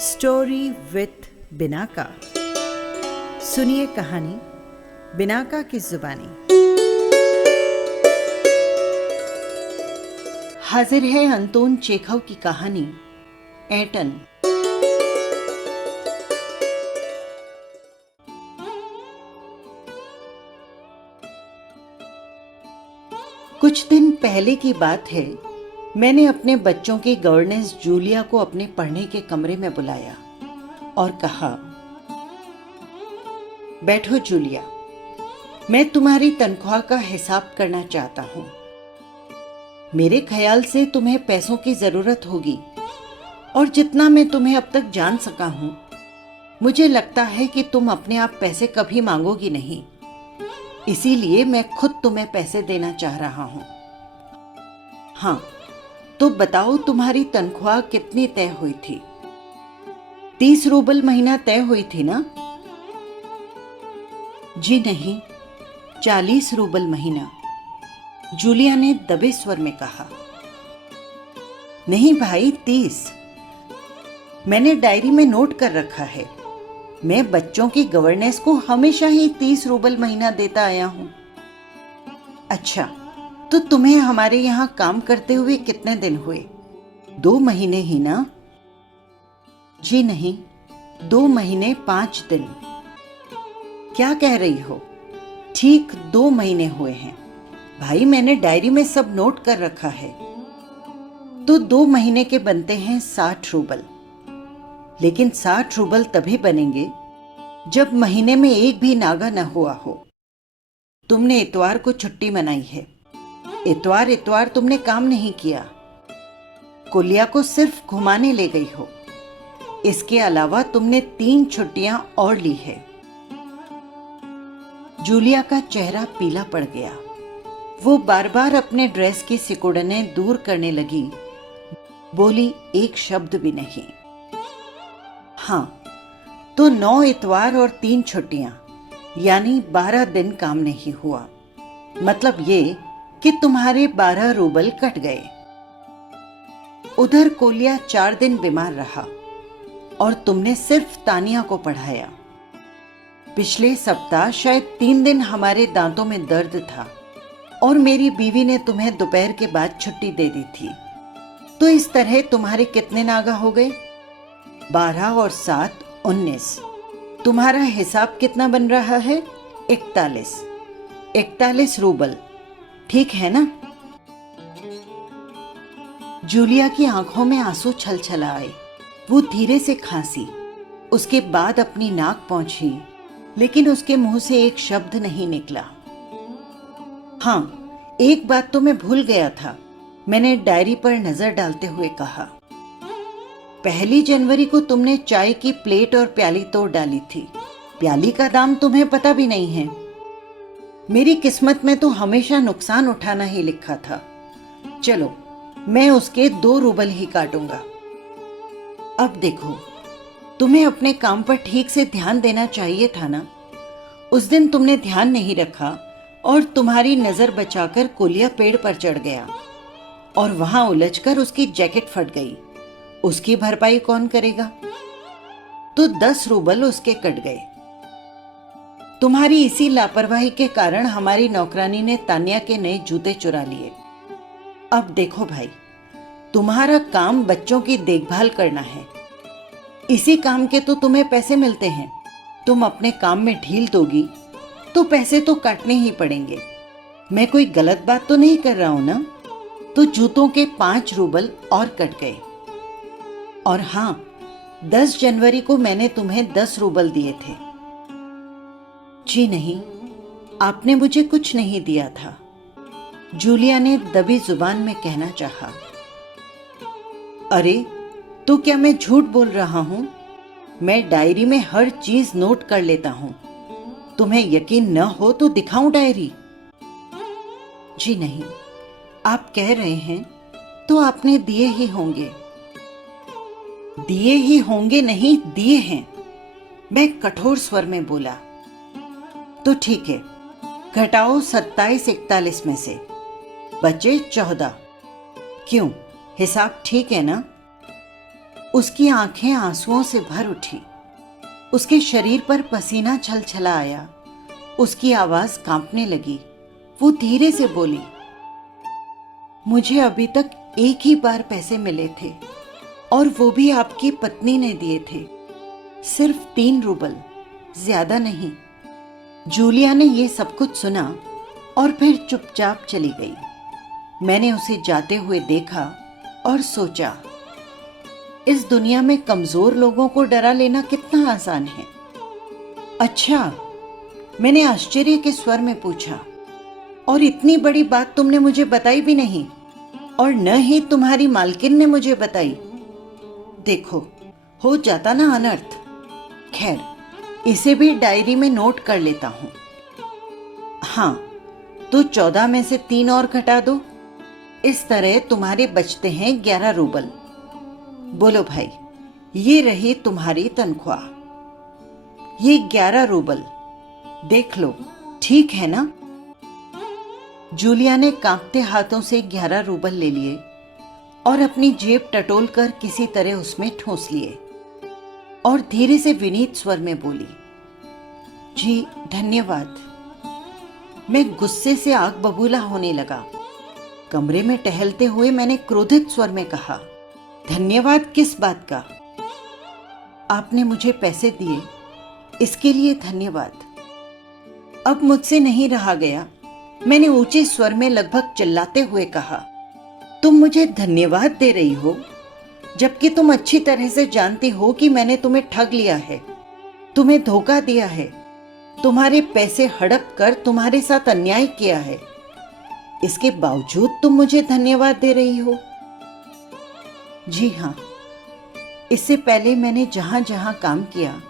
Story with Binaca. सुनिए कहानी Binaca की जुबानी। हाजिर है अंतोन चेखव की कहानी एटन। कुछ दिन पहले की बात है। मैंने अपने बच्चों की गवर्नेंस जूलिया को अपने पढ़ने के कमरे में बुलाया और कहा, बैठो जूलिया, मैं तुम्हारी तनख्वाह का हिसाब करना चाहता हूं। मेरे ख्याल से तुम्हें पैसों की जरूरत होगी और जितना मैं तुम्हें अब तक जान सका हूं, मुझे लगता है कि तुम अपने आप पैसे कभी मांगोगी नहीं। इसीलिए मैं खुद तुम्हें पैसे देना चाह रहा हूं। हाँ, तो बताओ तुम्हारी तनख्वाह कितनी तय हुई थी? 30 रूबल महीना तय हुई थी ना? जी नहीं, 40 रूबल महीना, जूलिया ने दबे स्वर में कहा। नहीं भाई, 30। मैंने डायरी में नोट कर रखा है। मैं बच्चों की गवर्नेंस को हमेशा ही 30 रूबल महीना देता आया हूं। अच्छा, तो तुम्हें हमारे यहां काम करते हुए कितने दिन हुए? 2 महीने ही ना? जी नहीं, 2 महीने 5 दिन। क्या कह रही हो? ठीक 2 महीने हुए हैं भाई, मैंने डायरी में सब नोट कर रखा है। तो 2 महीने के बनते हैं 60 रूबल। लेकिन 60 रूबल तभी बनेंगे जब महीने में एक भी नागा न हुआ हो। तुमने इतवार को छुट्टी मनाई है। इतवार तुमने काम नहीं किया। कोलिया को सिर्फ घुमाने ले गई हो। इसके अलावा तुमने 3 छुट्टियां और ली है। जूलिया का चेहरा पीला पड़ गया। वो बार बार अपने ड्रेस की सिकुड़नें दूर करने लगी। बोली एक शब्द भी नहीं। हाँ, तो 9 इतवार और 3 छुट्टियां, यानी 12 दिन काम नहीं हुआ। मतलब ये कि तुम्हारे 12 रूबल कट गए। उधर कोलिया 4 दिन बीमार रहा और तुमने सिर्फ तानिया को पढ़ाया। पिछले सप्ताह शायद 3 दिन हमारे दांतों में दर्द था और मेरी बीवी ने तुम्हें दोपहर के बाद छुट्टी दे दी थी। तो इस तरह तुम्हारे कितने नागा हो गए? 12 और 7 19। तुम्हारा हिसाब कितना बन रहा है? 41 रूबल, ठीक है ना? जूलिया की आंखों में आंसू छलछल आए। वो धीरे से खांसी, उसके बाद अपनी नाक पहुंची, लेकिन उसके मुंह से एक शब्द नहीं निकला। हाँ, एक बात तो मैं भूल गया था, मैंने डायरी पर नजर डालते हुए कहा। 1 जनवरी को तुमने चाय की प्लेट और प्याली तोड़ डाली थी। प्याली का दाम तुम्हें पता भी नहीं है। मेरी किस्मत में तो हमेशा नुकसान उठाना ही लिखा था। चलो, मैं उसके 2 रूबल ही काटूंगा। अब देखो, तुम्हें अपने काम पर ठीक से ध्यान देना चाहिए था ना? उस दिन तुमने ध्यान नहीं रखा और तुम्हारी नजर बचाकर कोलिया पेड़ पर चढ़ गया और वहां उलझकर उसकी जैकेट फट गई। उसकी भरपाई कौन करेगा? तो 10 रूबल उसके कट गए। तुम्हारी इसी लापरवाही के कारण हमारी नौकरानी ने तानिया के नए जूते चुरा लिए। अब देखो भाई, तुम्हारा काम बच्चों की देखभाल करना है। इसी काम के तो तुम्हें पैसे मिलते हैं। तुम अपने काम में ढील दोगी तो पैसे तो काटने ही पड़ेंगे। मैं कोई गलत बात तो नहीं कर रहा हूं ना? तो जूतों के 5 रूबल और कट गए। और हां, 10 जनवरी को मैंने तुम्हें 10 रूबल दिए थे। जी नहीं, आपने मुझे कुछ नहीं दिया था, जूलिया ने दबी जुबान में कहना चाहा। अरे, तो क्या मैं झूठ बोल रहा हूं? मैं डायरी में हर चीज नोट कर लेता हूं। तुम्हें यकीन न हो तो दिखाऊं डायरी? जी नहीं, आप कह रहे हैं तो आपने दिए ही होंगे। दिए ही होंगे नहीं, दिए हैं, मैं कठोर स्वर में बोला। तो ठीक है, घटाओ 27 41 में से, बचे 14। क्यों, हिसाब ठीक है ना? उसकी आंखें आंसुओं से भर उठी। उसके शरीर पर पसीना छलछला आया। उसकी आवाज कांपने लगी। वो धीरे से बोली, मुझे अभी तक एक ही बार पैसे मिले थे और वो भी आपकी पत्नी ने दिए थे, सिर्फ 3 रूबल, ज्यादा नहीं। जूलिया ने ये सब कुछ सुना और फिर चुपचाप चली गई। मैंने उसे जाते हुए देखा और सोचा, इस दुनिया में कमजोर लोगों को डरा लेना कितना आसान है। अच्छा, मैंने आश्चर्य के स्वर में पूछा, और इतनी बड़ी बात तुमने मुझे बताई भी नहीं, और न ही तुम्हारी मालकिन ने मुझे बताई। देखो, हो जाता ना अनर्थ। खैर, इसे भी डायरी में नोट कर लेता हूं। हाँ, तो 14 में से 3 और घटा दो। इस तरह तुम्हारे बचते हैं 11 रूबल। बोलो भाई, ये रही तुम्हारी तनख्वाह। ये 11 रूबल, देख लो, ठीक है ना? जूलिया ने कांपते हाथों से 11 रूबल ले लिए और अपनी जेब टटोल कर किसी तरह उसमें ठूंस लिए और धीरे से विनीत स्वर में बोली, जी धन्यवाद। मैं गुस्से से आग बबूला होने लगा। कमरे में टहलते हुए मैंने क्रोधित स्वर में कहा, धन्यवाद किस बात का? आपने मुझे पैसे दिए, इसके लिए धन्यवाद। अब मुझसे नहीं रहा गया। मैंने ऊंचे स्वर में लगभग चिल्लाते हुए कहा, तुम मुझे धन्यवाद दे रही हो, जबकि तुम अच्छी तरह से जानती हो कि मैंने तुम्हें ठग लिया है, तुम्हें धोखा दिया है, तुम्हारे पैसे हड़प कर तुम्हारे साथ अन्याय किया है। इसके बावजूद तुम मुझे धन्यवाद दे रही हो? जी हाँ, इससे पहले मैंने जहां जहां काम किया,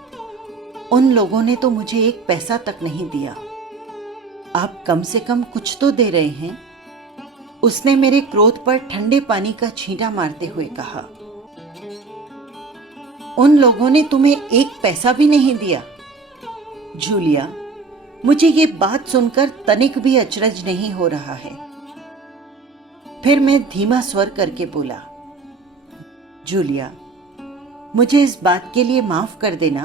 उन लोगों ने तो मुझे 1 पैसा तक नहीं दिया। आप कम से कम कुछ तो दे रहे हैं। उसने मेरे क्रोध पर ठंडे पानी का छींटा मारते हुए कहा, उन लोगों ने तुम्हें 1 पैसा भी नहीं दिया? जूलिया, मुझे ये बात सुनकर तनिक भी अचरज नहीं हो रहा है। फिर मैं धीमा स्वर करके बोला, जूलिया, मुझे इस बात के लिए माफ कर देना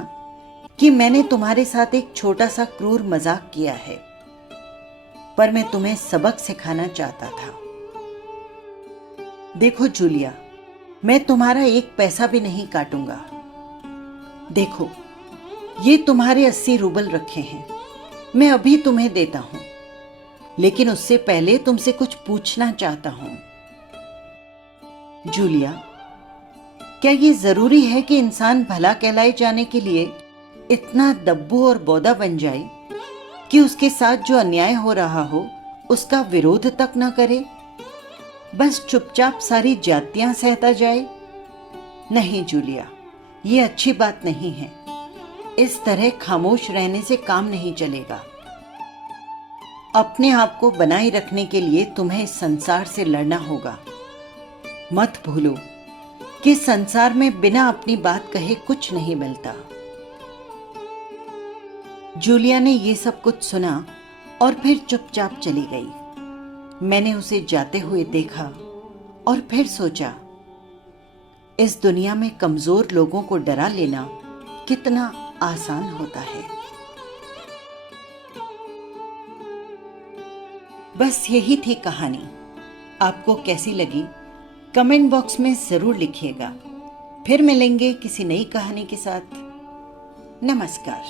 कि मैंने तुम्हारे साथ एक छोटा सा क्रूर मजाक किया है, पर मैं तुम्हें सबक सिखाना चाहता था। देखो जूलिया, मैं तुम्हारा 1 पैसा भी नहीं काटूंगा। देखो, ये तुम्हारे 80 रूबल रखे हैं, मैं अभी तुम्हें देता हूं, लेकिन उससे पहले तुमसे कुछ पूछना चाहता हूं। जूलिया, क्या ये जरूरी है कि इंसान भला कहलाए जाने के लिए इतना दब्बू और बौदा बन जाए कि उसके साथ जो अन्याय हो रहा हो उसका विरोध तक न करे, बस चुपचाप सारी जातियां सहता जाए? नहीं जूलिया, ये अच्छी बात नहीं है। इस तरह खामोश रहने से काम नहीं चलेगा। अपने आप को बनाए रखने के लिए तुम्हें इस संसार से लड़ना होगा। मत भूलो कि संसार में बिना अपनी बात कहे कुछ नहीं मिलता। जूलिया ने ये सब कुछ सुना और फिर चुपचाप चली गई। मैंने उसे जाते हुए देखा और फिर सोचा, इस दुनिया में कमजोर लोगों को डरा लेना कितना आसान होता है। बस यही थी कहानी। आपको कैसी लगी कमेंट बॉक्स में जरूर लिखिएगा। फिर मिलेंगे किसी नई कहानी के साथ। नमस्कार।